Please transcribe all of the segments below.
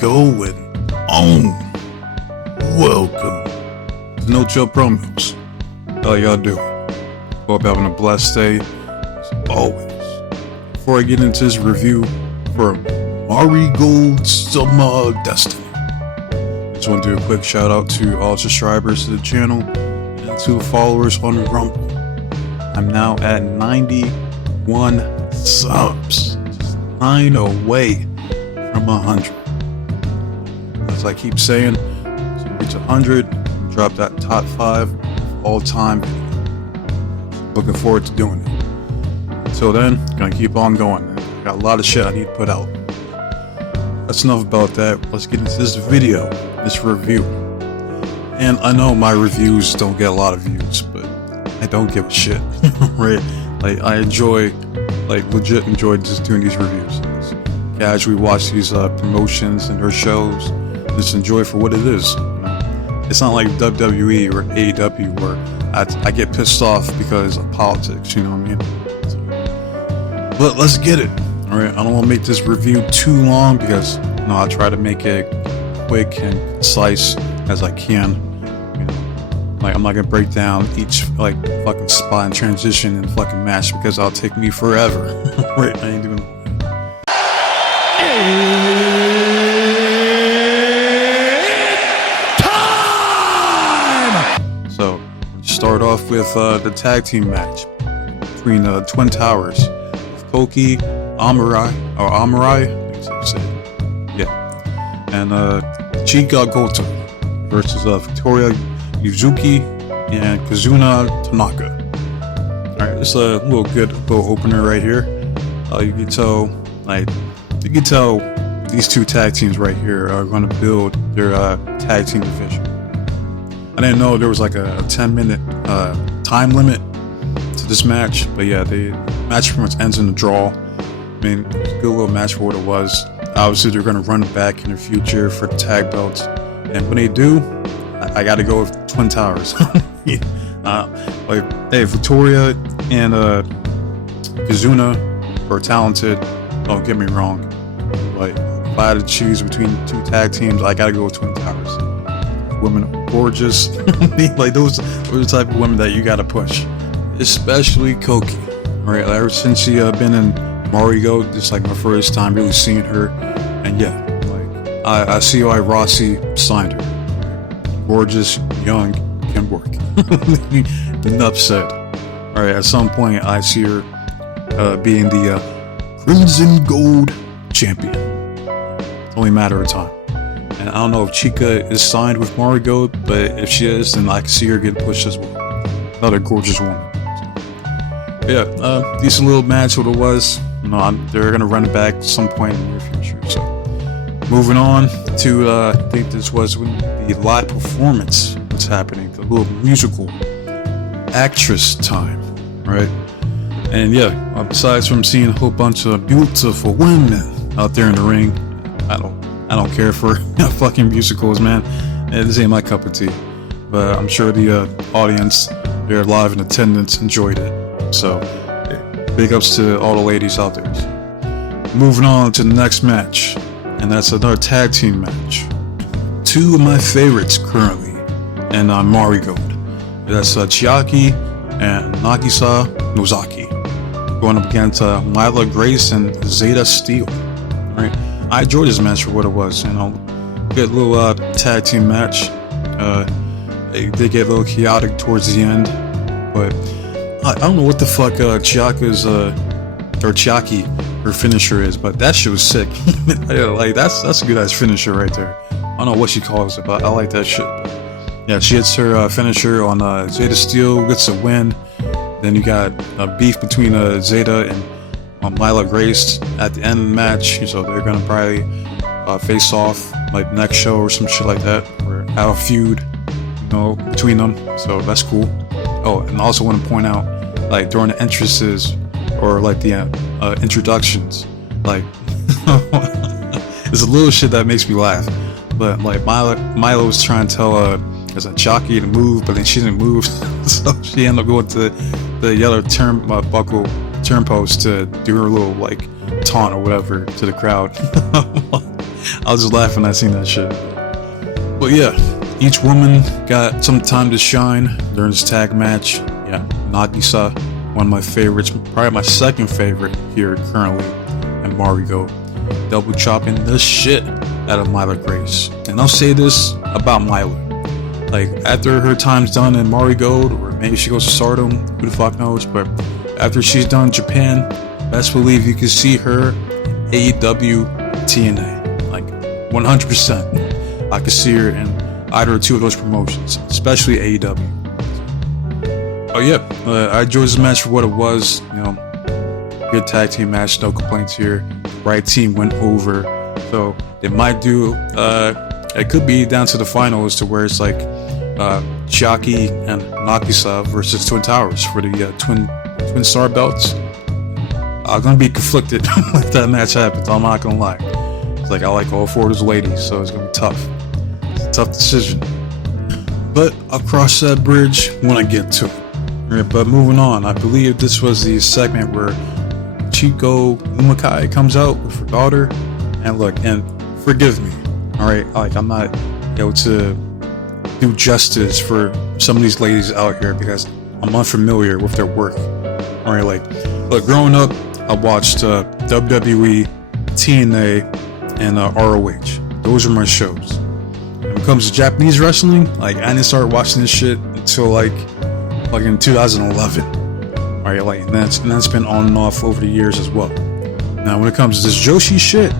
going on? Welcome to No Chill Promos. How y'all doing? Hope you're having a blessed day as always. Before I get into this review for Marigold Summer Destiny, I just want to do a quick shout out to all subscribers to the channel and to followers on Rumble. I'm now at 91 subs, just 9 away from 100. As I keep saying, to reach 100, drop that top 5 all-time video. Looking forward to doing it. Until then, gonna keep on going. Got a lot of shit I need to put out. That's enough about that. Let's get into this video, this review. And I know my reviews don't get a lot of views, but I don't give a shit, right? Like, I enjoy, legit enjoy just doing these reviews. Just casually watch these promotions and their shows. Just enjoy it for what it is. You know? It's not like WWE or AEW where I get pissed off because of politics, you know what I mean? So, but let's get it. All right, I don't want to make this review too long because I try to make it quick and concise as I can. You know, like, I'm not gonna break down each fucking spot and transition in the fucking match because that'll take me forever. Right, I ain't doing. So, start off with the tag team match between Twin Towers, Koki, Amurai, I think that's how you say it. Yeah, and Chiikawa versus Victoria Yuzuki and Kizuna Tanaka. Alright, this is a little opener right here. You can tell these two tag teams right here are going to build their tag team division. I didn't know there was like a 10-minute time limit to this match, but yeah, the match pretty much ends in a draw. I mean, it's a good little match for what it was. Obviously, they're going to run it back in the future for the tag belts, and when they do, I got to go with Twin Towers. Hey, Victoria and Kizuna are talented. Don't get me wrong. Like, if I had to choose between the two tag teams, I got to go with Twin Towers. Women are gorgeous. Like, those are the type of women that you got to push, especially Koki. Right, ever since she been in Marigold, it's like my first time really seeing her, and yeah, like I see why Rossi signed her. Gorgeous, young, can work. Enough said. All right, at some point I see her being the Crimson Gold champion. It's only a matter of time. And I don't know if Chika is signed with Marigold, but if she is, then I can see her getting pushed as well. Another gorgeous woman. Yeah, decent little match what it was. They're gonna run it back at some point in the near future. So, moving on to I think this was when the live performance was happening, the little musical actress time, right? And yeah, besides from seeing a whole bunch of beautiful women out there in the ring, I don't care for fucking musicals, man. This ain't my cup of tea. But I'm sure the audience, they're live in attendance, enjoyed it. So, big ups to all the ladies out there. Moving on to the next match, and that's another tag team match. Two of my favorites currently, and Marigold. That's CHIAKI and Nagisa Nozaki, going up against Myla Grace and Zayda Steel. Right? I enjoyed this match for what it was. Good little tag team match. They did get a little chaotic towards the end, but I don't know what the fuck CHIAKI, her finisher is, but that shit was sick. Like, that's a good ass finisher right there. I don't know what she calls it, but I like that shit. But yeah, she hits her finisher on Zayda Steel, gets a win. Then you got a beef between Zayda and Myla Grace at the end of the match, so they're gonna probably face off like next show or some shit like that, or have a feud, between them. So that's cool. Oh, and I also want to point out, like, during the entrances or like the introductions, like it's a little shit that makes me laugh. But like Myla was trying to tell CHIAKI to move, but then she didn't move, so she ended up going to the yellow turnpost to do her little like taunt or whatever to the crowd. I was just laughing when I seen that shit. But yeah, each woman got some time to shine during this tag match. Yeah, Nagisa, one of my favorites, probably my second favorite here currently, and Marigold, double chopping the shit out of Myla Grace. And I'll say this about Myla. Like, after her time's done in Marigold, or maybe she goes to Stardom, who the fuck knows, but after she's done Japan, best believe you can see her in AEW, TNA, like 100%. I could see her in either or two of those promotions, especially AEW. Oh yeah, I enjoyed this match for what it was. You know, good tag team match, no complaints here. Right team went over, so they might do. It could be down to the finals to where it's like CHIAKI and Nagisa versus Twin Towers for the twin star belts. I'm gonna be conflicted if that match happens. I'm not gonna lie. It's like I like all four of those ladies, so it's gonna be tough. It's a tough decision, but I'll cross that bridge when I get to it. Right, but moving on, I believe this was the segment where Michiko Omukai comes out with her daughter, and look, and forgive me, all right, like I'm not able to do justice for some of these ladies out here because I'm unfamiliar with their work. All right, like, look, growing up, I watched WWE, TNA, and ROH. Those are my shows. When it comes to Japanese wrestling, like I didn't start watching this shit until like in 2011. All right, like, and that's been on and off over the years as well. Now, when it comes to this Joshi shit,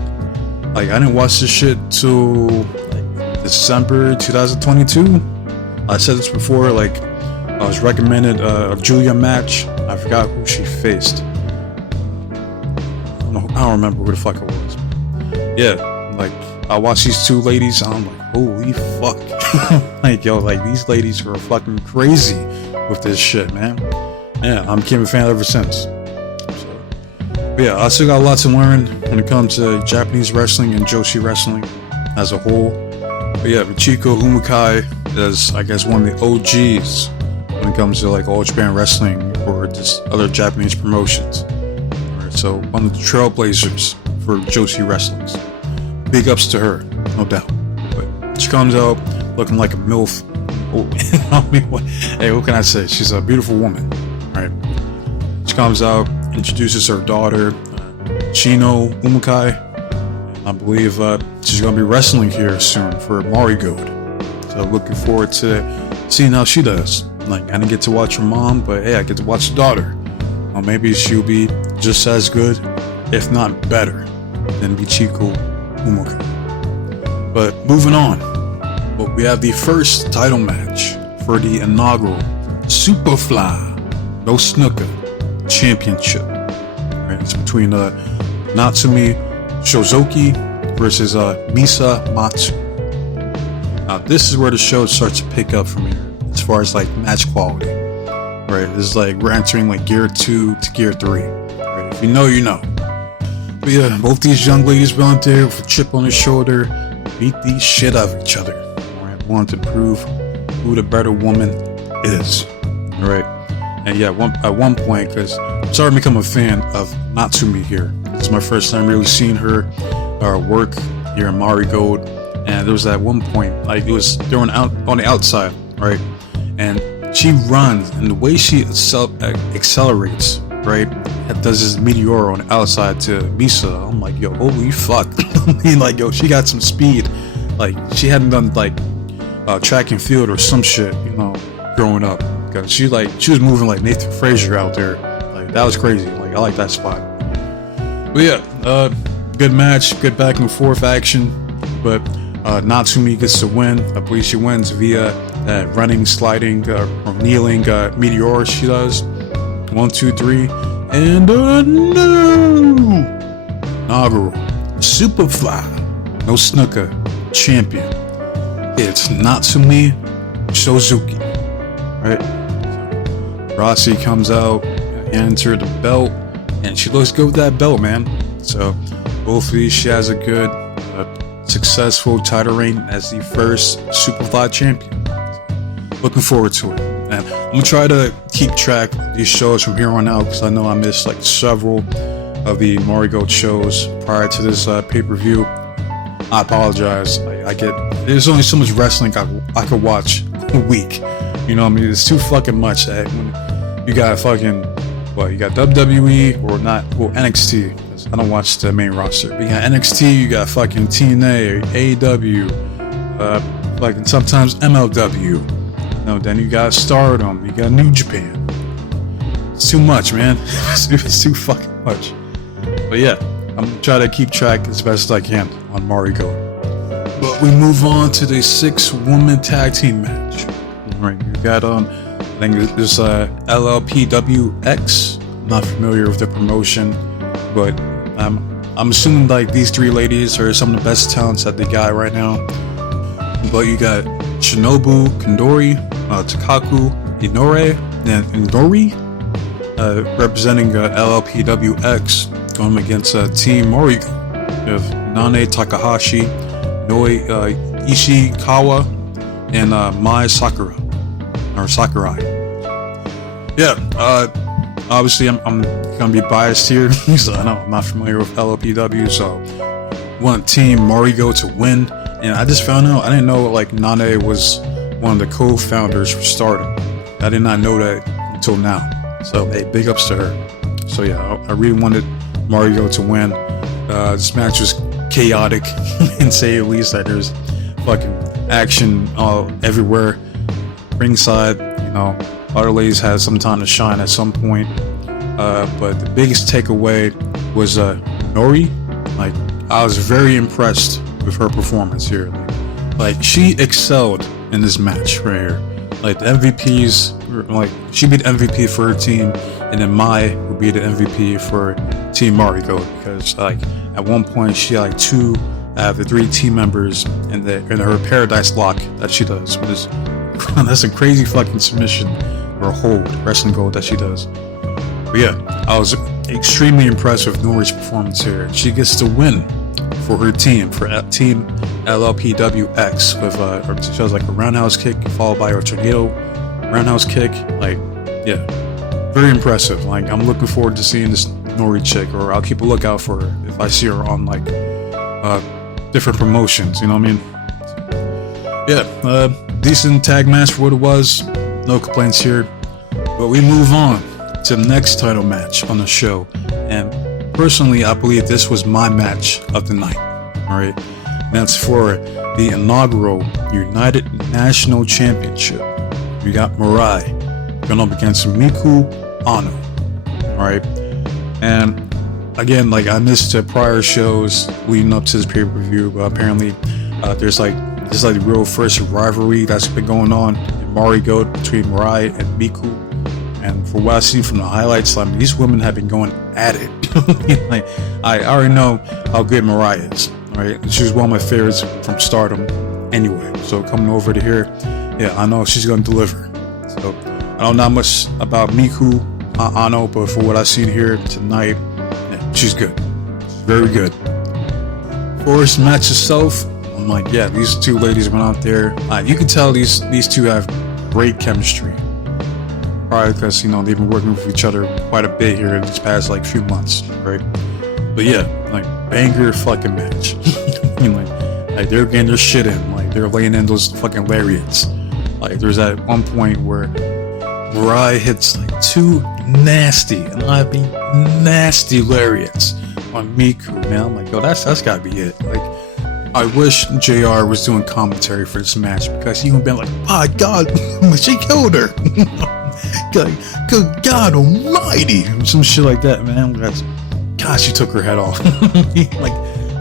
like I didn't watch this shit till like December 2022. I said this before, like I was recommended a Giulia match. I forgot who she faced. I don't remember who the fuck it was. Yeah, like I watched these two ladies, and I'm like, holy fuck. Like, yo, like these ladies are fucking crazy with this shit, man. Yeah, I became a fan ever since. So, but yeah, I still got a lot to learn when it comes to Japanese wrestling and Joshi wrestling as a whole. But yeah, Michiko Omukai is, I guess, one of the OGs when it comes to like All Japan Wrestling or just other Japanese promotions. Alright, so one of the trailblazers for Joshi wrestlings. Big ups to her, no doubt. But she comes out looking like a MILF. Oh, I mean, hey, what can I say? She's a beautiful woman, right? She comes out, introduces her daughter, Shinno Omukai. I believe she's going to be wrestling here soon for Marigold. So looking forward to seeing how she does. Like, I didn't get to watch her mom, but hey, I get to watch the daughter. Well, maybe she'll be just as good, if not better, than Michiko Omukai. But moving on, well, we have the first title match for the inaugural Superfly No Snooker Championship. Right, it's between Natsumi Showzuki versus Misa Matsui. Now this is where the show starts to pick up from here as far as like match quality. Right, this is like we're entering like gear 2 to gear 3. Right, if you know, you know. But yeah, both these young ladies went out there with a chip on their shoulder, beat the shit out of each other. Right, wanted to prove who the better woman is. Right, and yeah, at one point, because I'm starting to become a fan of Natsumi here. This is my first time really seeing her work here in Marigold, and there was that one point, like it was thrown out on the outside, right, and she runs, and the way she accelerates, right, it does this meteor on the outside to Misa. I'm like, yo, holy fuck. I mean, like, yo, she got some speed. Like, she hadn't done like track and field or some shit, you know, growing up, because she was moving like Nathan Frazier out there. Like, that was crazy. Like, I like that spot. But yeah, good match, good back and forth action, but Natsumi gets the win. I believe she wins via that running, sliding, or kneeling meteor she does. 1, 2, 3, and no! Inaugural Superfly No Snooker Champion. It's Natsumi Showzuki. Right? So, Rossi comes out, hands her the belt, and she looks good with that belt, man. So hopefully she has a good, successful title reign as the first Superfly champion. Looking forward to it. And I'm gonna try to keep track of these shows from here on out, because I know I missed like several of the Marigold shows prior to this pay-per-view. I apologize. There's only so much wrestling I could watch a week. You know what I mean? It's too fucking much. When you got fucking, you got WWE or not, NXT. I don't watch the main roster. But you got NXT, you got fucking TNA, AEW, fucking sometimes MLW. Then you got Stardom, you got New Japan. It's too much, man. It's too fucking much. But yeah, I'm trying to keep track as best as I can on Marigold. But we move on to the 6-woman tag team match. Right, you got I think there's LLPWX. I'm not familiar with the promotion, but I'm assuming like these 3 ladies are some of the best talents that they got right now. But you got Shinobu, Kandori, Takako, Inoue, and NORI, representing LLPWX, going against Team Marigold of Nanae, Takahashi, Inoue, Ishikawa, and Mai Sakurai. Yeah, obviously I'm gonna be biased here, so I'm not familiar with LLPW, so I want Team Marigold to win. And I just found out, I didn't know like Nanae was one of the co-founders for Stardom. I did not know that until now. So hey, big ups to her. So yeah, I really wanted Marigold to win. This match was chaotic, and say at least that there's fucking action everywhere. Ringside, other ladies had some time to shine at some point. But the biggest takeaway was NORI. Like, I was very impressed with her performance here. Like she excelled in this match right here. Like the MVPs, like she beat the MVP for her team, and then Mai would be the MVP for Team Marigold, because like at one point she had like 2 out of the 3 team members in her Paradise Lock that she does. That's a crazy fucking submission or hold, wrestling goal that she does. But yeah, I was extremely impressed with Nori's performance here. She gets to win for her team, for Team LLPWX, with she does like a roundhouse kick followed by a tornado roundhouse kick. Like, yeah, very impressive. Like, I'm looking forward to seeing this Nori chick, or I'll keep a lookout for her if I see her on like different promotions. You know what I mean? Yeah, decent tag match for what it was. No complaints here. But we move on to the next title match on the show, and personally, I believe this was my match of the night. Alright, that's for the inaugural United National Championship. We got MIRAI going up against Miku Aono. Alright, and again, like I missed the prior shows leading up to this pay-per-view, but apparently there's like the real first rivalry that's been going on in Marigold between MIRAI and Miku. And for what I've seen from the highlights, I mean, these women have been going at it. Like, I already know how good MIRAI is. Right? She's one of my favorites from Stardom anyway. So coming over to here, yeah, I know she's going to deliver. So I don't know much about Miku Aono, but for what I've seen here tonight, yeah, she's good. She's very good. For this match itself, I'm like, yeah, these 2 ladies went out there. You can tell these 2 have great chemistry. Probably because, they've been working with each other quite a bit here in these past like few months, right? But yeah, like banger fucking match. like they're getting their shit in, like they're laying in those fucking lariats. Like there's that one point where MIRAI hits like 2 nasty, and I mean nasty lariats on Miku, man. I'm like, yo, that's gotta be it. Like, I wish JR was doing commentary for this match, because he would have been like, my God, she killed her. Good God Almighty, some shit like that, man. God, she took her head off. Like,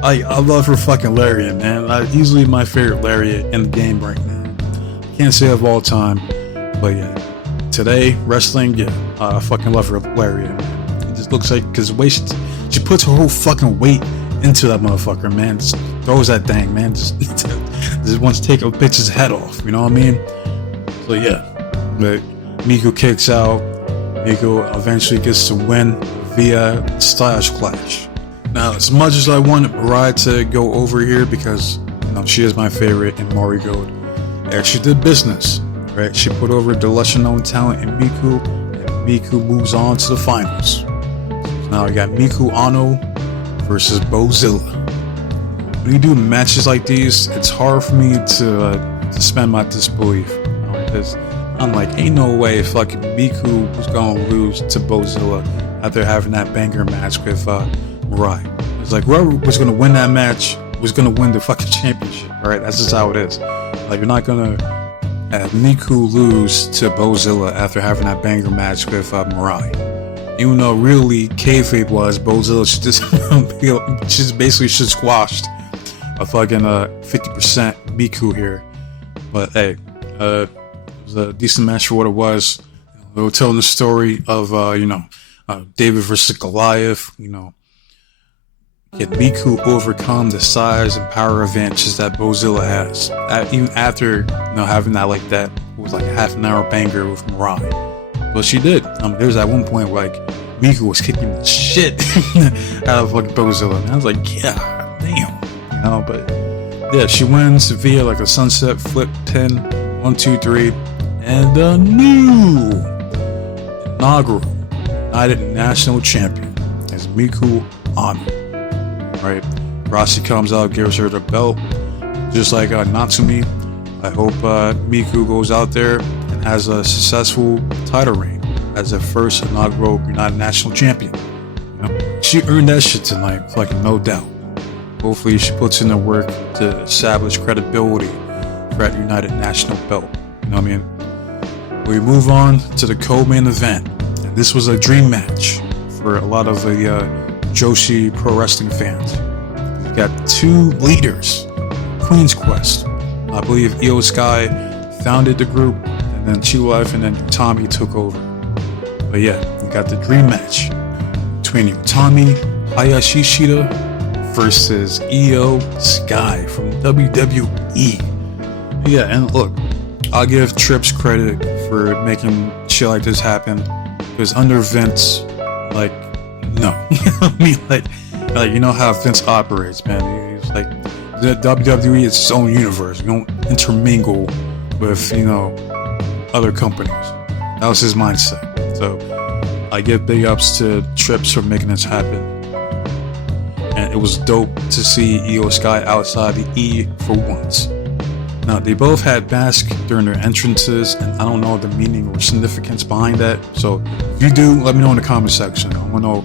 I love her fucking lariat, man. Easily my favorite lariat in the game right now. Can't say of all time, but yeah, today wrestling, yeah, I fucking love her lariat, man. It just looks like, because the way she puts her whole fucking weight into that motherfucker, man. Just throws that thing, man. Just wants to take a bitch's head off. You know what I mean? So yeah, but Miku kicks out. Miku eventually gets to win via Styles Clash. Now, as much as I wanted MIRAI to go over here, because she is my favorite in Marigold, she did business, right? She put over the lesser-known talent in Miku, and Miku moves on to the finals. So now we got Miku Aono versus Bozilla. when you do matches like these, it's hard for me to suspend my disbelief, because I'm like, ain't no way fucking Miku was gonna lose to Bozilla after having that banger match with MIRAI. It's like whoever was gonna win that match was gonna win the fucking championship. All right, that's just how it is. Like, you're not gonna have Miku lose to Bozilla after having that banger match with MIRAI. Even though really kayfabe was Bozilla should just basically should squashed a fucking 50% Miku here. But hey, it was a decent match for what it was. They were telling the story of David versus Goliath. Can Miku overcome the size and power advantages that Bozilla has? Even after having that was like a half an hour banger with MIRAI. But she did. There was at one point where Miku was kicking the shit out of fucking Bozilla, and I was like, yeah, damn, But yeah, she wins via a sunset flip 10, 1, 2, 3, and the new inaugural United National Champion is Miku Aono. Right, Rossi comes out, gives her the belt, just like Natsumi. I hope Miku goes out there and has a successful title reign as the first inaugural United National Champion. She earned that shit tonight, no doubt. Hopefully she puts in the work to establish credibility for that United National belt. We move on to the co-main event, and this was a dream match for a lot of the Joshi Pro Wrestling fans. We got two leaders, Queen's Quest. I believe Io Sky founded the group, and then she left, and then Utami took over. But yeah, we got the dream match between Utami Hayashi Shida versus Io Sky from WWE. Yeah, and look, I'll give Trips credit for making shit like this happen, because under Vince, no. You know how Vince operates, man. He's like, the WWE is its own universe. You don't intermingle with, other companies. That was his mindset. So I give big ups to Trips for making this happen. And it was dope to see Io Sky outside the E for once. Now, they both had masks during their entrances, and I don't know the meaning or significance behind that. So if you do, let me know in the comment section. I want to know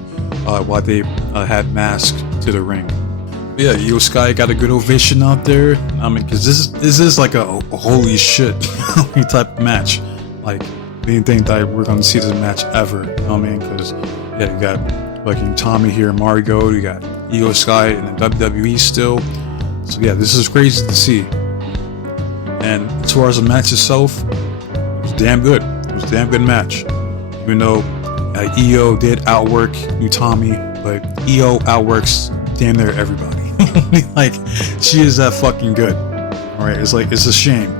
why they had masks to the ring. But yeah, Io Sky got a good ovation out there. Because this is like a holy shit type of match. We didn't think that we're going to see this match ever. Because yeah, you got Tommy here in Marigold, you got Io Sky in the WWE still. So yeah, this is crazy to see. And as far as the match itself, it was damn good. It was a damn good match. Even though Io did outwork Utami, but Io outworks damn near everybody. She is that fucking good. Alright, it's a shame.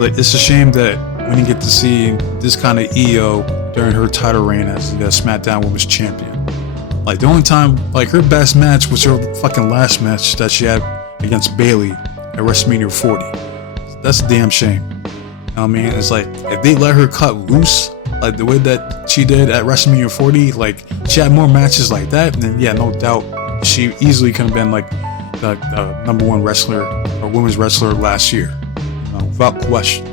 It's a shame that we didn't get to see this kind of Io during her title reign as the SmackDown Women's Champion. The only time, her best match was her fucking last match that she had against Bayley at WrestleMania 40. That's a damn shame. It's if they let her cut loose, the way that she did at WrestleMania 40, she had more matches like that, then yeah, no doubt, she easily could have been the #1 wrestler or women's wrestler last year, without question.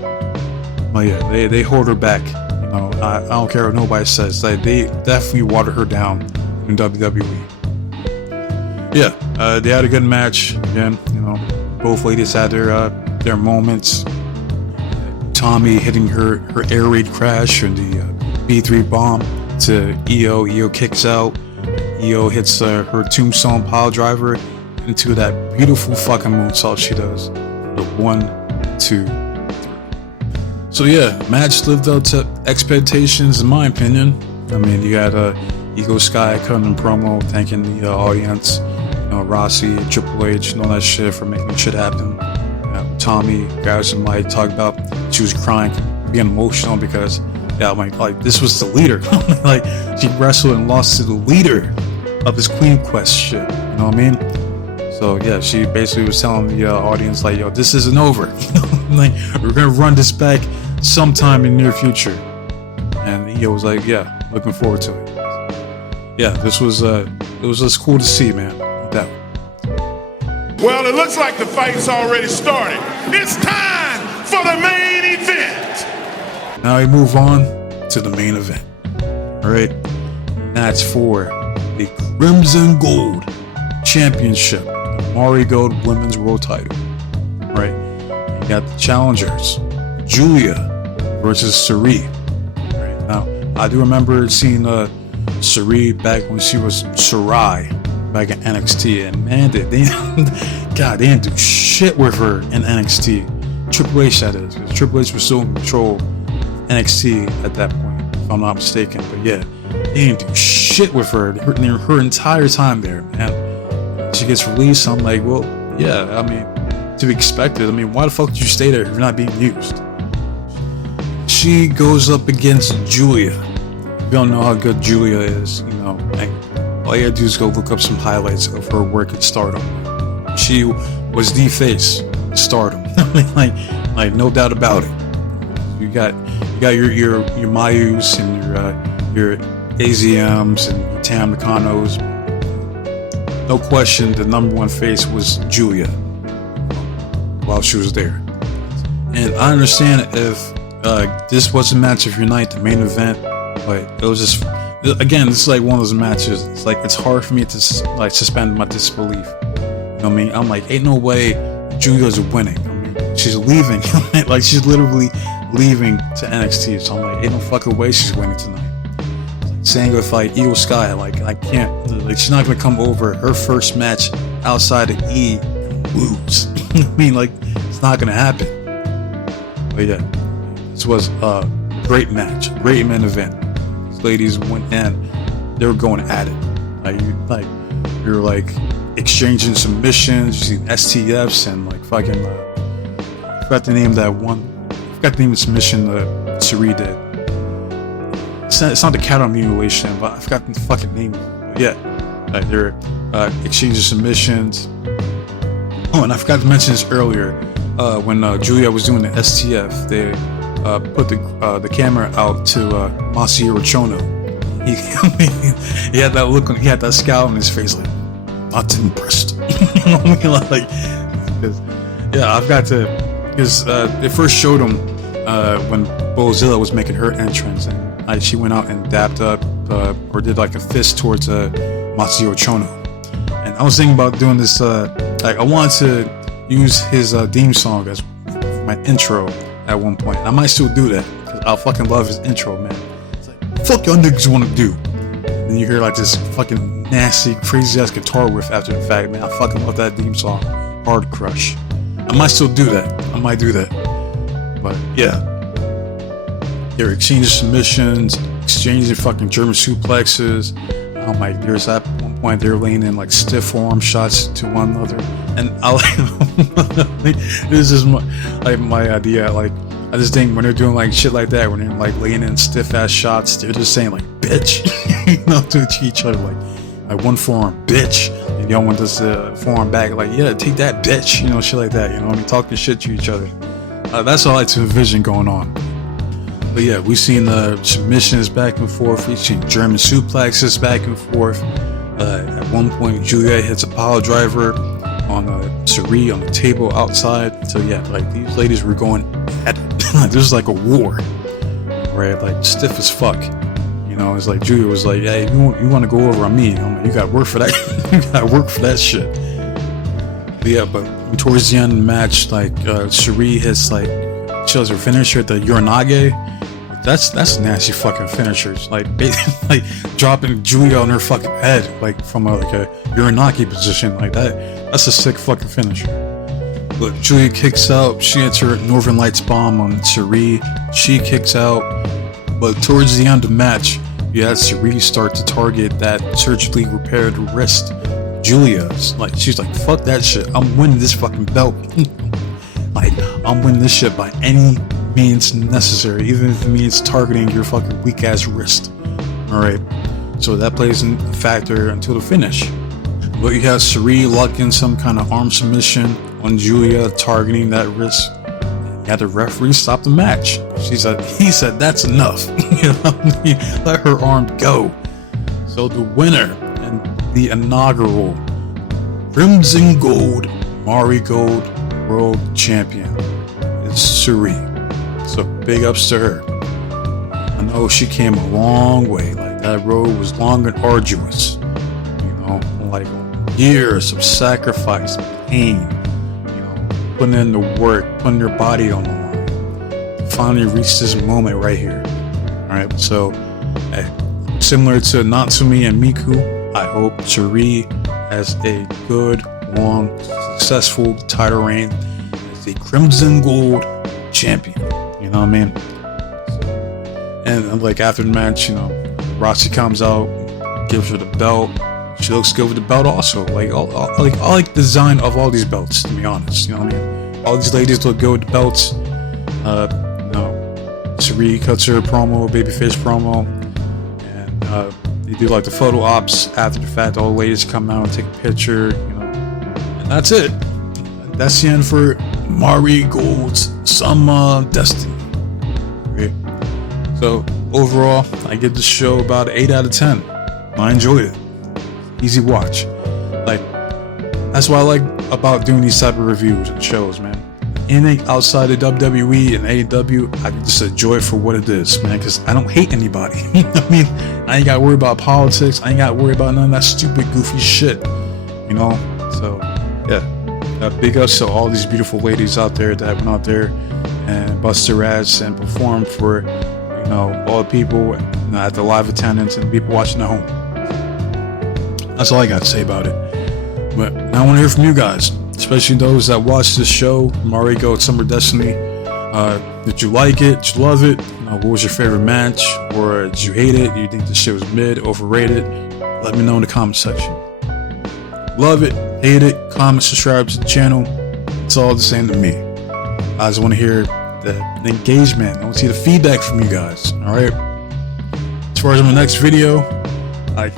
But yeah, they hold her back. I don't care what nobody says. They definitely watered her down in WWE. Yeah, they had a good match. Again, both ladies had their moments. Tommy hitting her air raid crash and the B3 bomb to Io. Io kicks out. Io hits her tombstone pile driver into that beautiful fucking moonsault she does. The 1, 2, 3. So yeah, match lived up to expectations in my opinion. You got Io Sky cutting a promo, thanking the audience, Rossi, Triple H, and all that shit for making shit happen. Tommy, guys, and Mike talked about she was crying, being emotional because this was the leader. She wrestled and lost to the leader of this Queen Quest shit. You know what I mean? So yeah, she basically was telling the audience this isn't over. We're gonna run this back sometime in the near future. And Io was yeah, looking forward to it. Yeah, it was just cool to see, man. No doubt. Well, it looks like the fight's already started. It's time for the main event. Now we move on to the main event. Alright, that's for the Crimson Gold Championship, the Marigold Women's World Title. Right, you got the challengers, Giulia versus Sareee. Right, now, I do remember seeing Sareee back when she was Sakurai back in NXT, and man, they didn't do shit with her in NXT. Triple H, that is, because Triple H was still in control of NXT at that point, if I'm not mistaken. But yeah, they didn't do shit with her entire time there, man. She gets released, I'm like, well, yeah, I mean, to be expected. I mean, why the fuck did you stay there if you're not being used? She goes up against Giulia. If you don't know how good Giulia is, you know, like, all you gotta do is go look up some highlights of her work at Stardom. She was the face of Stardom. like no doubt about it. You got your Mayus and your AZMs and your Tam Nakanos. No question, the number one face was Giulia while she was there. And I understand if this was a match of your night, the main event, but it was just, again, this is like one of those matches. It's like, it's hard for me to like suspend my disbelief. You know what I mean? I'm like, ain't no way Giulia's winning. I mean, she's leaving. Like, she's literally leaving to NXT. So I'm like, ain't no fucking way she's winning tonight. Like, saying with like Io Sky, like, I can't, like, she's not gonna come over her first match outside of E and lose. I mean, like, it's not gonna happen. But yeah, this was a great match, great main event. These ladies went in, they were going at it. You're like exchanging submissions, using STFs, and like fucking. I forgot the name of that one. I forgot the name of the submission Sareee did. It's not the cattle mutilation, but I forgot the fucking name. But yeah, they're exchanging submissions. Oh, and I forgot to mention this earlier. When Giulia was doing the STF, they put the camera out to Masahiro Chono. He had that look, he had that scowl on his face, like, not impressed. Like, yeah, I've got to, because they first showed him when Bozilla was making her entrance, and she went out and dapped up or did like a fist towards Masahiro Chono. And I was thinking about doing this, like, I wanted to use his theme song as my intro at one point. And I might still do that, because I fucking love his intro, man. It's like, fuck y'all niggas want to do. And then you hear like this fucking nasty, crazy ass guitar riff after the fact, man. I fucking love that theme song, Hard Crush. I might still do that. I might do that. But yeah, they're exchanging submissions, exchanging fucking German suplexes. I'm like, there's at one point they're laying in like stiff arm shots to one another, and I like this is my idea. Like, I just think when they're doing like shit like that, when they're like laying in stiff ass shots, they're just saying like bitch, you know, to each other, like one forearm, bitch, and the other one does forearm back, like, yeah, take that, bitch, you know, shit like that, you know, I mean, talking shit to each other. That's all I like to envision going on. But yeah, we've seen submissions back and forth. We've seen German suplexes back and forth. At one point, Giulia hits a pile driver on Sareee on the table outside. So yeah, like, these ladies were going at it. This was like a war, right? Like, stiff as fuck. You know, it's like Giulia was like, "Hey, you want to go over on me? I'm like, you got to work for that. You got to work for that shit." But yeah, but towards the end of the match, like, Sareee hits like, she does her finisher, the Uranage. That's a nasty fucking finisher. Like, like dropping Giulia on her fucking head, like from a Uranage position, like that. That's a sick fucking finisher. But Giulia kicks out. She hits her Northern Lights bomb on Sareee. She kicks out. But towards the end of the match, you had Sareee start to target that surgically repaired wrist. Giulia's like, she's like, fuck that shit. I'm winning this fucking belt. Like, I'm winning this shit by any means necessary, even if it means targeting your fucking weak ass wrist. Alright, so that plays a factor until the finish. But you have Sareee lock in some kind of arm submission on Giulia, targeting that wrist. You had the referee stop the match. He said that's enough. You know what I mean? Let her arm go. So the winner and the inaugural Crimson Gold Marigold World Champion is Sareee. So big ups to her. I know she came a long way. Like, that road was long and arduous. You know, like years of sacrifice, pain, you know, putting in the work, putting your body on the line to finally reach this moment right here. Alright, so similar to Natsumi and Miku, I hope Sareee has a good, long, successful title reign as the Crimson Gold champion. You know what I mean? And like after the match, you know, Roxy comes out, gives her the belt. She looks good with the belt also. Like I like the design of all these belts, to be honest. You know what I mean? All these ladies look good with the belts. You know, Sareee cuts her promo, babyface promo, and they do like the photo ops after the fact. All the ladies come out and take a picture, you know, and that's it. That's the end for Marigold's Summer Destiny. Okay. So overall, I give this show about an 8 out of 10. I enjoyed it. Easy watch. Like, that's what I like about doing these type of reviews and shows, man. Anything outside of WWE and AEW, I can just enjoy it for what it is, man, because I don't hate anybody. You know what I mean? I ain't got to worry about politics. I ain't got to worry about none of that stupid, goofy shit. You know? So, yeah. Big ups to all these beautiful ladies out there that went out there and bust their ass and performed for, you know, all the people at the live attendance and people watching at home. That's all I got to say about it. But now I want to hear from you guys, especially those that watch this show, Marigold Summer Destiny. Did you like it? Did you love it? What was your favorite match? Or did you hate it? Do you think this shit was mid, overrated? Let me know in the comment section. Love it, hate it, comment, subscribe to the channel. It's all the same to me. I just want to hear the engagement. I want to see the feedback from you guys. Alright? As far as my next video, I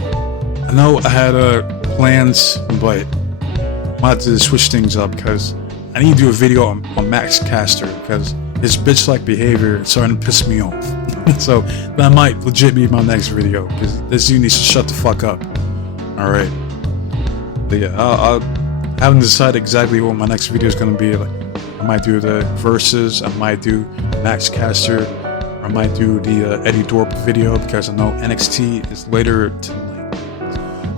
know I had plans, but I might have to switch things up because I need to do a video on Max Caster because his bitch-like behavior is starting to piss me off. So that might legit be my next video because this dude needs to shut the fuck up. Alright. But yeah, I haven't decided exactly what my next video is going to be. Like, I might do the verses, I might do Max Caster, or I might do the Eddie Dorp video because I know NXT is later tonight.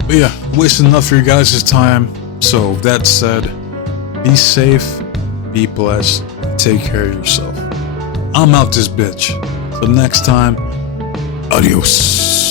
But yeah, wasting enough for you guys' time. So with that said, be safe, be blessed, take care of yourself. I'm out this bitch. Till next time, adios.